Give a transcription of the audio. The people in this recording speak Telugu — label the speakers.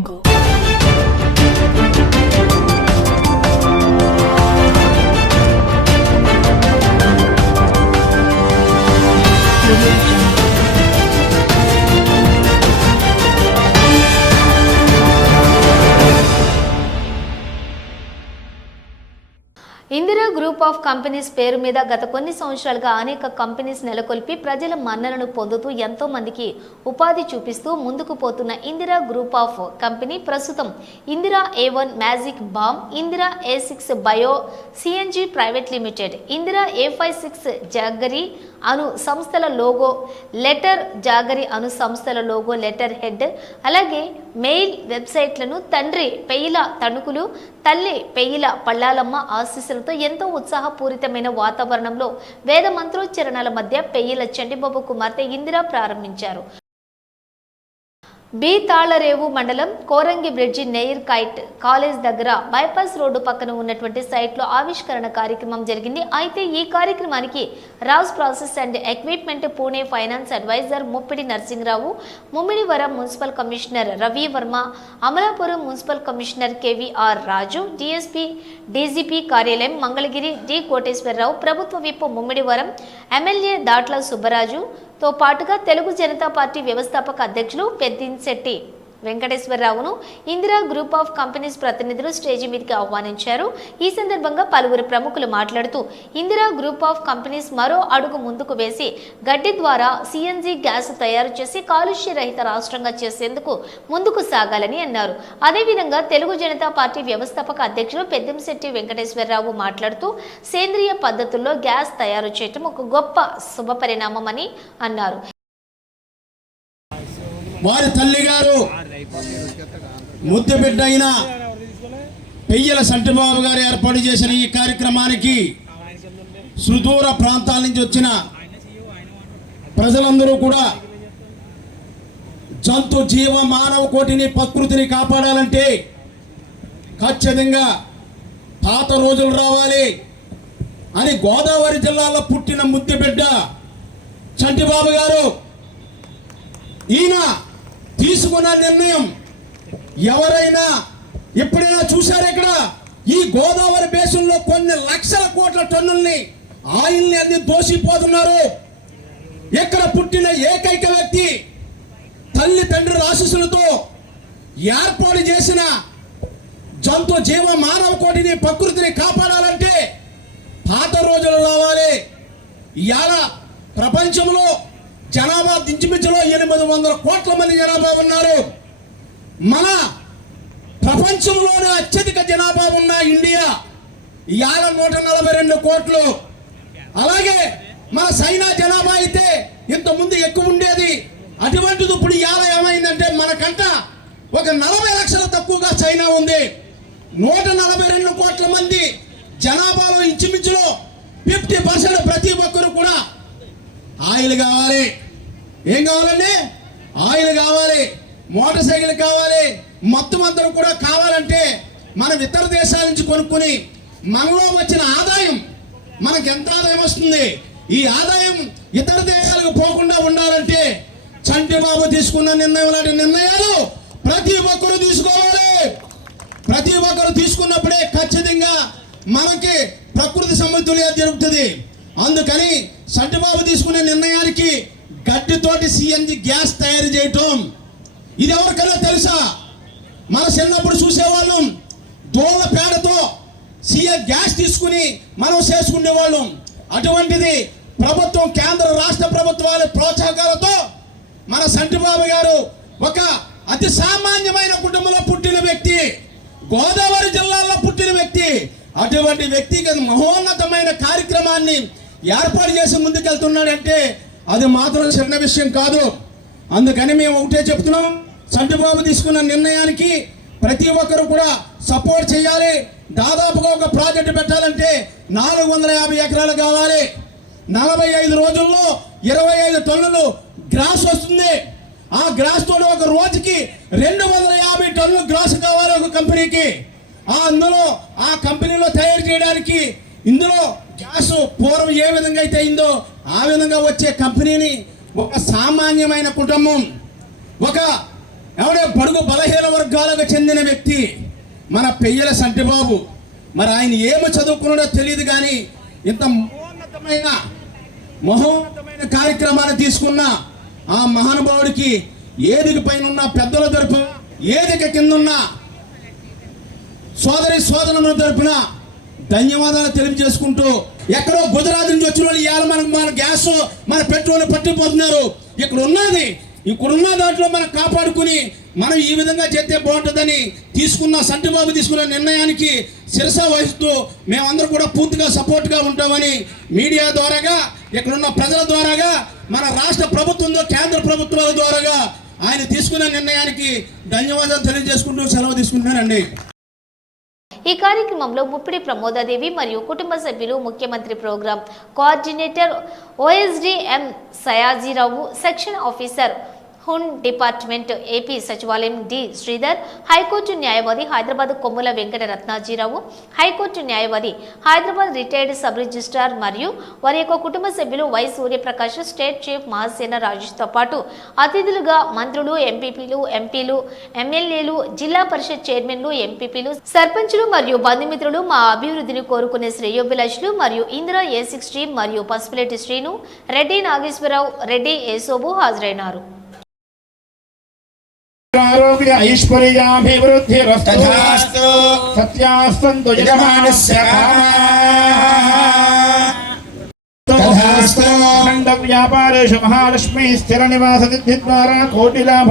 Speaker 1: ఇందిరా గ్రూప్ ఆఫ్ కంపెనీస్ పేరు మీద గత కొన్ని సంవత్సరాలుగా అనేక కంపెనీస్ నెలకొల్పి ప్రజల మన్ననను పొందుతూ ఎంతో మందికి ఉపాధి చూపిస్తూ ముందుకు పోతున్న ఇందిరా గ్రూప్ ఆఫ్ కంపెనీ ప్రస్తుతం Indira A one magic balm Indira A six bio CNG private limited Indira A five six jaggery అను సంస్థల లోగో లెటర్ జాగరి అను సంస్థల లోగో లెటర్ హెడ్ అలాగే మెయిల్ వెబ్సైట్లను తండ్రి పెయిల తణుకులు తల్లి పెయిల పళ్ళాలమ్మ ఆశీస్సులతో ఎంతో ఉత్సాహపూరితమైన వాతావరణంలో వేద మంత్రోచ్చరణల మధ్య పెయిల చండిబాబు కుమార్తె ఇందిరా ప్రారంభించారు. బి తాళరేవు మండలం Korangi bridge near Kite college దగ్గర బైపాస్ రోడ్డు పక్కన ఉన్నటువంటి సైట్లో ఆవిష్కరణ కార్యక్రమం జరిగింది. అయితే ఈ కార్యక్రమానికి Raj process and equipment Pune finance advisor Muppidi Narasimharao Mummidivaram municipal commissioner Ravi Varma Amalapuram municipal commissioner KVR Raju DSP DGP కార్యాలయం మంగళగిరి డి కోటేశ్వరరావు ప్రభుత్వ విప్ ముమ్మిడివరం ఎమ్మెల్యే దాట్ల సుబ్బరాజు తో పాటుగా తెలుగు జనతా పార్టీ వ్యవస్థాపక అధ్యక్షులు పెద్దింశెట్టి వెంకటేశ్వరరావును ఇందిరా గ్రూప్ ఆఫ్ కంపెనీస్ ప్రతినిధులు స్టేజి మీదకి ఆహ్వానించారు. ఈ సందర్భంగా పలువురు ప్రముఖులు మాట్లాడుతూ ఇందిరా గ్రూప్ ఆఫ్ కంపెనీస్ మరో అడుగు ముందుకు వేసి గడ్డి ద్వారా సిఎన్జి గ్యాస్ తయారు చేసి కాలుష్య రహిత రాష్ట్రంగా చేసేందుకు ముందుకు సాగాలని అన్నారు. అదేవిధంగా తెలుగు జనతా పార్టీ వ్యవస్థాపక అధ్యక్షులు పెద్దంశెట్టి వెంకటేశ్వరరావు మాట్లాడుతూ సేంద్రియ పద్ధతుల్లో గ్యాస్ తయారు చేయటం ఒక గొప్ప శుభ పరిణామమని అన్నారు.
Speaker 2: వారి తల్లి గారు ముద్దు బిడ్డ అయిన పెయ్యల సంటిబాబు గారు ఏర్పాటు చేసిన ఈ కార్యక్రమానికి సుదూర ప్రాంతాల నుంచి వచ్చిన ప్రజలందరూ కూడా జంతు జీవ మానవ కోటిని ప్రకృతిని కాపాడాలంటే ఖచ్చితంగా పాత రోజులు రావాలి అని గోదావరి జిల్లాలో పుట్టిన ముద్దు బిడ్డ చంటిబాబు గారు. ఈయన తీసుకున్న నిర్ణయం ఎవరైనా ఎప్పుడైనా చూశారు ఇక్కడ? ఈ గోదావరి దేశంలో కొన్ని లక్షల కోట్ల టన్నుల్ని ఆయిల్ని అన్ని దోసిపోతున్నారు ఇక్కడ పుట్టిన ఏకైక వ్యక్తి తల్లి తండ్రి ఆశీస్సులతో ఏర్పాటు చేసిన జంతు జీవ మానవ కోటిని ప్రకృతిని కాపాడాలంటే పాత రోజులు రావాలి. ఇవాళ ప్రపంచంలో జనాభా దించుమించలో ఎనిమిది వందల కోట్ల మంది జనాభా ఉన్నారు. మన ప్రపంచంలోనే అత్యధిక జనాభా ఉన్న ఇండియా ఇవాళ నూట నలభై రెండు కోట్లు. అలాగే మన చైనా జనాభా అయితే ఇంత ముందు ఎక్కువ ఉండేది. అటువంటిది ఇప్పుడు ఇవాళ ఏమైందంటే మనకంట ఒక నలభై లక్షల తక్కువగా చైనా ఉంది. నూట నలభై రెండు కోట్ల మంది జనాభాలో ఇంచుమించులో ఫిఫ్టీ పర్సెంట్ ప్రతి ఒక్కరు కూడా ఆయిల్ కావాలి. ఏం కావాలండి? ఆయిల్ కావాలి. మోటార్ సైకిల్ కావాలి. మొత్తం అందరూ కూడా కావాలంటే మనం ఇతర దేశాల నుంచి కొనుక్కుని మనలో వచ్చిన ఆదాయం మనకు ఎంత ఆదాయం వస్తుంది? ఈ ఆదాయం ఇతర దేశాలకు పోకుండా ఉండాలంటే చంటి బాబు తీసుకున్న నిర్ణయం లాంటి నిర్ణయాలు ప్రతి ఒక్కరు తీసుకోవాలి. ప్రతి ఒక్కరు తీసుకున్నప్పుడే ఖచ్చితంగా మనకి ప్రకృతి సమృద్ధులుగా జరుగుతుంది. అందుకని సంటిబాబు తీసుకునే నిర్ణయానికి గడ్డితోటి సిఎన్జి గ్యాస్ తయారు చేయటం. ఇది ఎవరికైనా తెలుసా? మన చిన్నప్పుడు చూసేవాళ్ళం. దోళ్ళ పేడతో సీఎం గ్యాస్ తీసుకుని మనం చేసుకునే వాళ్ళం అటువంటిది ప్రభుత్వం కేంద్ర రాష్ట్ర ప్రభుత్వాల ప్రోత్సాహకాలతో మన సంటిబాబు గారు ఒక అతి సామాన్యమైన కుటుంబంలో పుట్టిన వ్యక్తి గోదావరి జిల్లాలో పుట్టిన వ్యక్తి అటువంటి వ్యక్తిగత మహోన్నతమైన కార్యక్రమాన్ని ఏర్పాటు చేసి ముందుకెళ్తున్నాడంటే అది మాత్రం చిన్న విషయం కాదు. అందుకని మేము ఒకటే చెప్తున్నాం చంద్రబాబు తీసుకున్న నిర్ణయానికి ప్రతి ఒక్కరు కూడా సపోర్ట్ చేయాలి. దాదాపుగా ఒక ప్రాజెక్టు పెట్టాలంటే నాలుగు వందల యాభై ఎకరాలు కావాలి. నలభై ఐదు రోజుల్లో ఇరవై ఐదు టన్నులు గ్రాస్ వస్తుంది. ఆ గ్రాస్ తోటి ఒక రోజుకి రెండు వందల యాభై టన్నులు గ్రాస్ కావాలి ఒక కంపెనీకి. ఆ అందులో ఆ కంపెనీలో తయారు చేయడానికి ఇందులో గ్యాసు పూర్వం ఏ విధంగా అయితే అయిందో ఆ విధంగా వచ్చే కంపెనీని ఒక సామాన్యమైన కుటుంబం ఒక ఎవడే బడుగు బలహీన వర్గాలకు చెందిన వ్యక్తి మన పెయ్యల సంటిబాబు. మరి ఆయన ఏమి చదువుకున్నాడో తెలియదు కానీ ఇంత మహోన్నతమైన మహోన్నతమైన కార్యక్రమాన్ని తీసుకున్న ఆ మహానుభావుడికి ఏదికి పైన ఉన్న పెద్దల తరపున ఏదిక కింద ఉన్న సోదరి సోదరుల తరపున ధన్యవాదాలు తెలియజేసుకుంటూ ఎక్కడో గుజరాత్ నుంచి వచ్చిన వాళ్ళు ఇవాళ మనకు మన గ్యాస్ మన పెట్రోల్ పట్టిపోతున్నారు. ఇక్కడ ఉన్నది ఇక్కడ ఉన్న దాంట్లో మనం కాపాడుకుని మనం ఈ విధంగా చేస్తే బాగుంటుందని తీసుకున్న సంటిబాబు తీసుకున్న నిర్ణయానికి శిరస వహిస్తూ మేమందరూ కూడా పూర్తిగా సపోర్ట్గా ఉంటామని మీడియా ద్వారాగా ఇక్కడ ఉన్న ప్రజల ద్వారాగా మన రాష్ట్ర ప్రభుత్వంలో కేంద్ర ప్రభుత్వాల ద్వారాగా ఆయన తీసుకున్న నిర్ణయానికి ధన్యవాదాలు తెలియజేసుకుంటూ సెలవు తీసుకుంటున్నానండి.
Speaker 1: ఈ కార్యక్రమంలో ముప్పిడి ప్రమోదాదేవి మరియు కుటుంబ సభ్యులు ముఖ్యమంత్రి programme coordinator OSDM Sayajirao section officer home department AP సచివాలయం డి శ్రీధర్ హైకోర్టు న్యాయవాది హైదరాబాద్ కొమ్ముల వెంకట రత్నాజీరావు హైకోర్టు న్యాయవాది హైదరాబాద్ రిటైర్డ్ సబ్ రిజిస్ట్రార్ మరియు వారి యొక్క కుటుంబ సభ్యులు Y Suryaprakash state chief Mahasena రాజేష్తో పాటు అతిథులుగా మంత్రులు ఎంపీపీలు ఎంపీలు ఎమ్మెల్యేలు జిల్లా పరిషత్ చైర్మన్లు ఎంపీపీలు సర్పంచులు మరియు బంధుమిత్రులు మా అభివృద్ధిని కోరుకునే శ్రేయోభిలాషులు మరియు ఇందిరా ఏ సిక్స్టీ మరియు పసుపులేటి శ్రీను రెడ్డి నాగేశ్వరరావు రెడ్డి ఏసోబు హాజరైనారు.
Speaker 3: ఆరోగ్య ఐశ్వర్యాభివృద్ధిరస్తు.
Speaker 2: తథాస్తు.
Speaker 3: సత్యాస్తంతు
Speaker 2: యజమానస్య తథాస్తు.
Speaker 3: ఖండ వ్యాపారేషు మహాలక్ష్మీ స్థిర నివాస సిద్ధి ద్వారా కోటి లాభ